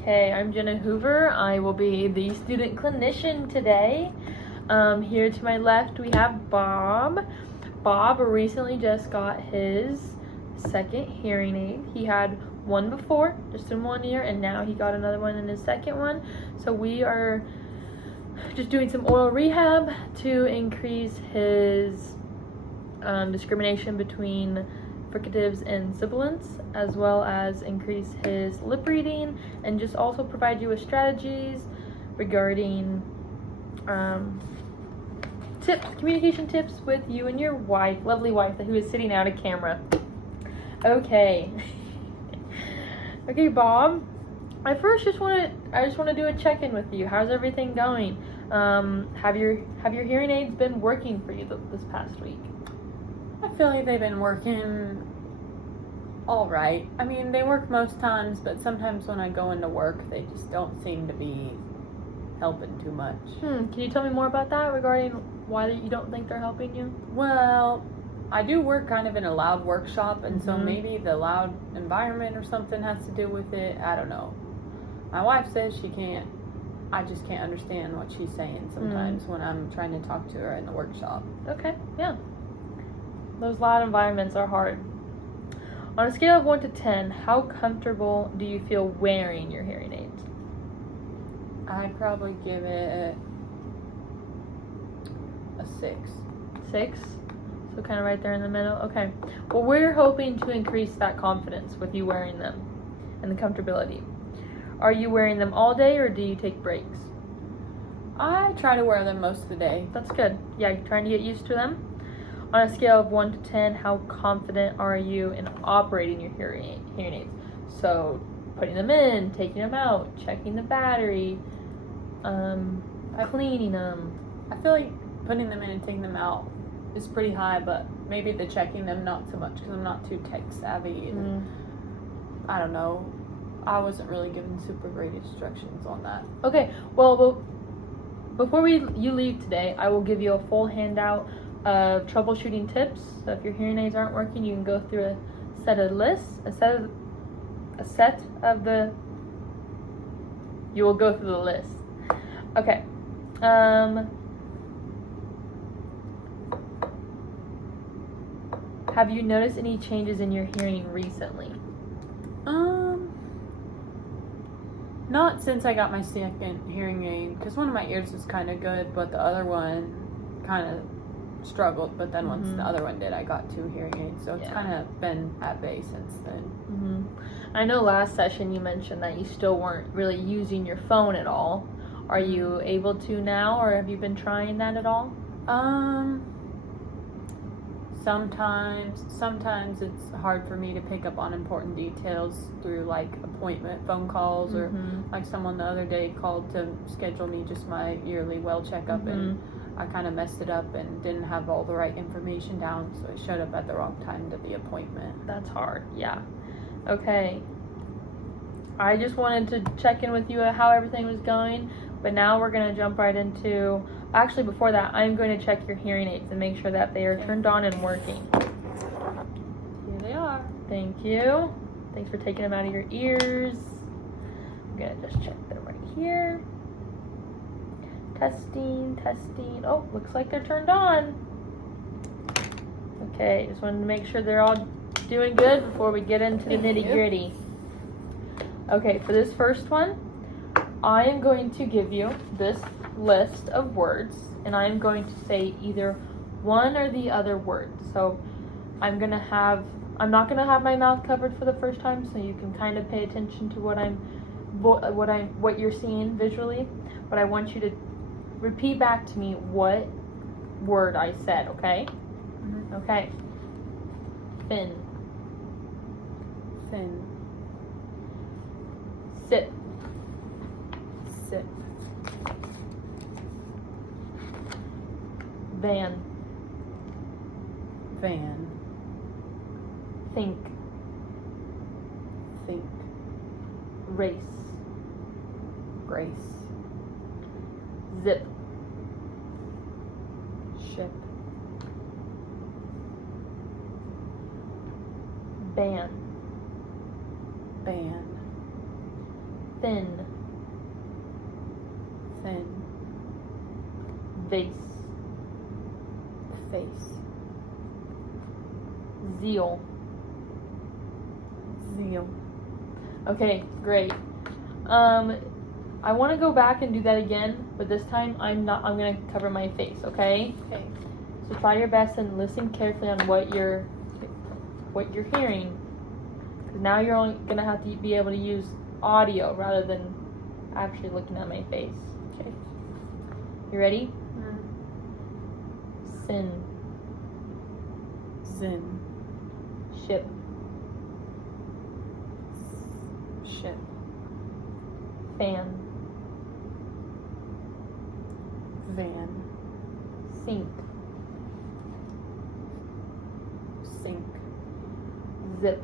Okay, I'm Jenna Hoover. I will be the student clinician today. Here to my left we have Bob. Bob recently just got his second hearing aid. He had one before, just in 1 year, and now he got another one in his second one. So we are just doing some oral rehab to increase his discrimination between fricatives and sibilants, as well as increase his lip reading, and just also provide you with strategies regarding communication tips with you and your wife, lovely wife, who is sitting out of camera. Okay. Okay, Bob. I just want to do a check-in with you. How's everything going? Have your hearing aids been working for you this past week? I feel like they've been working all right. I mean, they work most times, but sometimes when I go into work, they just don't seem to be helping too much. Can you tell me more about that regarding why you don't think they're helping you? Well, I do work kind of in a loud workshop, and so maybe the loud environment or something has to do with it. I don't know. My wife says I just can't understand what she's saying sometimes when I'm trying to talk to her in the workshop. Okay, yeah. Those loud environments are hard. On a scale of 1 to 10, how comfortable do you feel wearing your hearing aids? I'd probably give it a 6. 6? So kind of right there in the middle? Okay. Well, we're hoping to increase that confidence with you wearing them and the comfortability. Are you wearing them all day, or do you take breaks? I try to wear them most of the day. That's good. Yeah, you're trying to get used to them. On a scale of 1 to 10, how confident are you in operating your hearing aids? So, putting them in, taking them out, checking the battery, cleaning them. I feel like putting them in and taking them out is pretty high, but maybe the checking them not so much because I'm not too tech savvy. And I don't know. I wasn't really given super great instructions on that. Okay, well before you leave today, I will give you a full handout of troubleshooting tips. So if your hearing aids aren't working, you can go through a set of lists, you will go through the list. Okay. Have you noticed any changes in your hearing recently? Not since I got my second hearing aid, because one of my ears was kind of good, but the other one kind of struggled. But then once the other one did, I got 2 hearing aids, so it's kind of been at bay since then. I know last session you mentioned that you still weren't really using your phone at all. Are you able to now, or have you been trying that at all? Sometimes it's hard for me to pick up on important details through like appointment phone calls, or like someone the other day called to schedule me just my yearly well checkup, and I kind of messed it up and didn't have all the right information down, so I showed up at the wrong time to the appointment. That's hard, yeah. Okay. I just wanted to check in with you at how everything was going, but now we're going to jump right into... Actually, before that, I'm going to check your hearing aids and make sure that they are turned on and working. Here they are. Thank you. Thanks for taking them out of your ears. I'm going to just check them right here. Testing. Oh, looks like they're turned on. Okay, just wanted to make sure they're all doing good before we get into the nitty-gritty. Okay, for this first one, I am going to give you this list of words, and I'm going to say either one or the other word. So I'm not gonna have my mouth covered for the first time, so you can kind of pay attention to what you're seeing visually. But I want you to repeat back to me what word I said. Okay? Okay. Fin. Sip. Van. Think. Race. Zip. Ship. Ban. Ban. Thin. Thin. Vase. Face. Zeal. Zeal. Okay, great. I want to go back and do that again, but this time I'm going to cover my face, okay? Okay. So try your best and listen carefully on what you're hearing. Because now you're only going to have to be able to use audio rather than actually looking at my face. Okay. You ready? Mm. Sin. Zen. Ship. Ship. Fan. Van. Sink. Sink. Zip.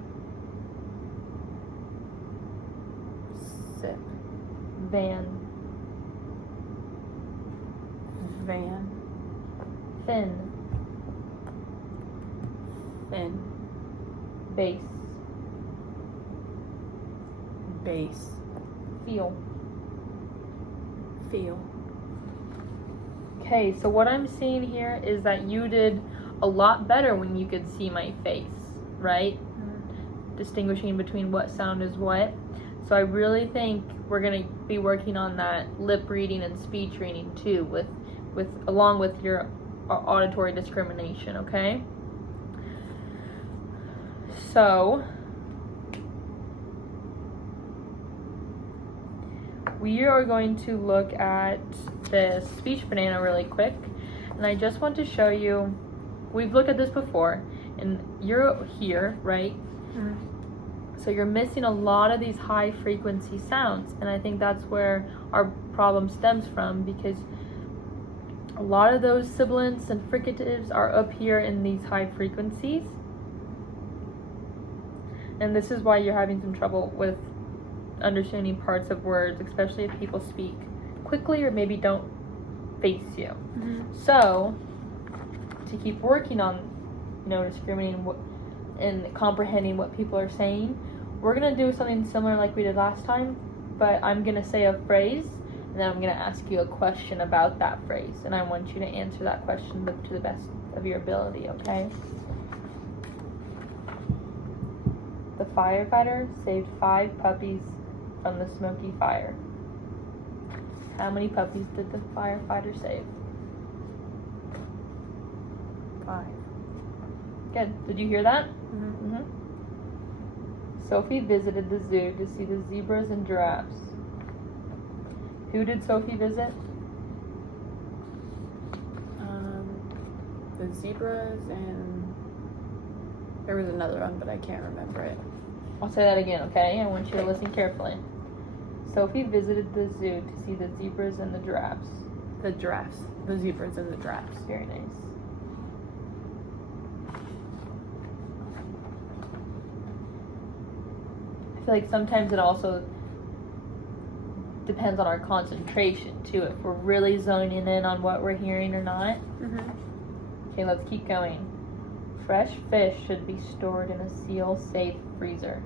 Sip. Van. Van. Thin. Thin. Base. Base. Feel. Feel. Okay, so what I'm seeing here is that you did a lot better when you could see my face, right? Distinguishing between what sound is what. So I really think we're going to be working on that lip reading and speech reading too, with along with your auditory discrimination, okay? So we are going to look at the speech banana really quick, and I just want to show you, we've looked at this before, and you're here, right? So you're missing a lot of these high frequency sounds, and I think that's where our problem stems from, because a lot of those sibilants and fricatives are up here in these high frequencies, and this is why you're having some trouble with understanding parts of words, especially if people speak quickly or maybe don't face you. So to keep working on, discriminating and comprehending what people are saying, we're gonna do something similar like we did last time, but I'm gonna say a phrase and then I'm gonna ask you a question about that phrase, and I want you to answer that question to the best of your ability, okay? The firefighter saved 5 puppies from the smoky fire. How many puppies did the firefighter save? 5. Good. Did you hear that? Mm-hmm. Sophie visited the zoo to see the zebras and giraffes. Who did Sophie visit? The zebras, and there was another one, but I can't remember it. I'll say that again, okay? I want you to listen carefully. Sophie visited the zoo to see the zebras and the giraffes. The giraffes. The zebras and the giraffes. Very nice. I feel like sometimes it also depends on our concentration too, if we're really zoning in on what we're hearing or not. Okay, let's keep going. Fresh fish should be stored in a seal-safe freezer.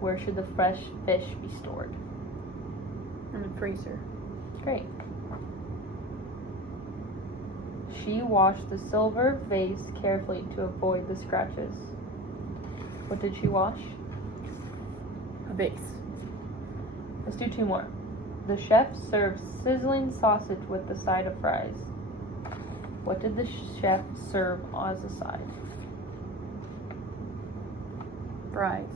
Where should the fresh fish be stored? In the freezer. Great. She washed the silver vase carefully to avoid the scratches. What did she wash? A vase. Let's do 2 more. The chef served sizzling sausage with the side of fries. What did the chef serve as a side? Fries.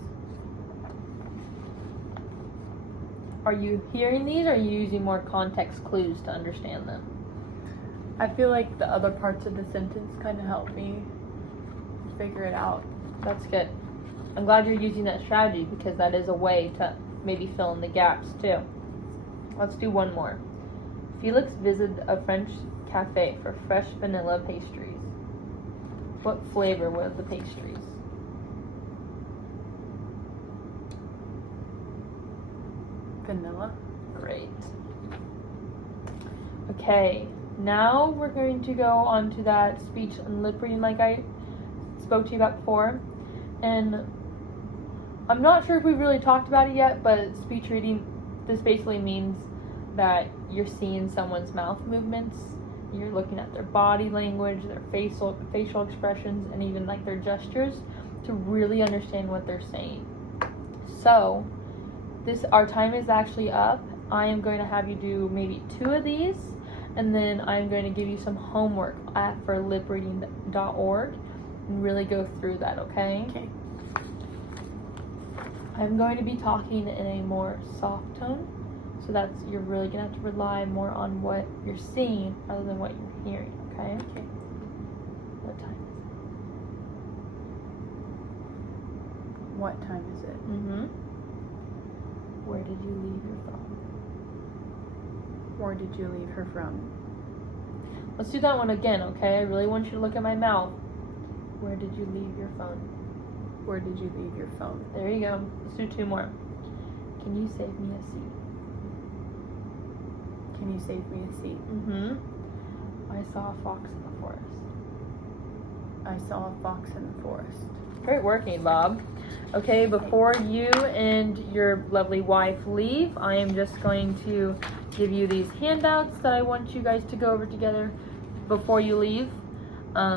Are you hearing these, or are you using more context clues to understand them? I feel like the other parts of the sentence kind of help me figure it out. That's good. I'm glad you're using that strategy, because that is a way to maybe fill in the gaps too. Let's do 1 more. Felix visited a French cafe for fresh vanilla pastries. What flavor were the pastries? Vanilla. Great. Okay, now we're going to go on to that speech and lip reading like I spoke to you about before. And I'm not sure if we've really talked about it yet, but speech reading, this basically means that you're seeing someone's mouth movements, you're looking at their body language, their facial expressions, and even like their gestures to really understand what they're saying. So, our time is actually up. I am going to have you do maybe 2 of these, and then I'm going to give you some homework for lipreading.org and really go through that, okay? Okay. I'm going to be talking in a more soft tone, so you're really going to have to rely more on what you're seeing rather than what you're hearing, okay? Okay. What time is it? What time is it? Where did you leave your phone? Where did you leave her from? Let's do that one again, okay? I really want you to look at my mouth. Where did you leave your phone? Where did you leave your phone? There you go. Let's do 2 more. Can you save me a seat? Can you save me a seat? I saw a fox in the forest. I saw a fox in the forest. Great working, Bob. Okay, before you and your lovely wife leave, I am just going to give you these handouts that I want you guys to go over together before you leave.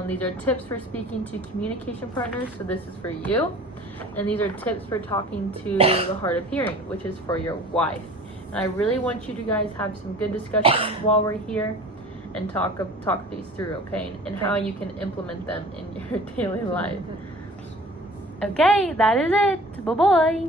These are tips for speaking to communication partners, so this is for you. And these are tips for talking to the hard of hearing, which is for your wife. And I really want you to guys have some good discussions while we're here and talk these through, okay? And how you can implement them in your daily life. Okay, that is it. Bye-bye.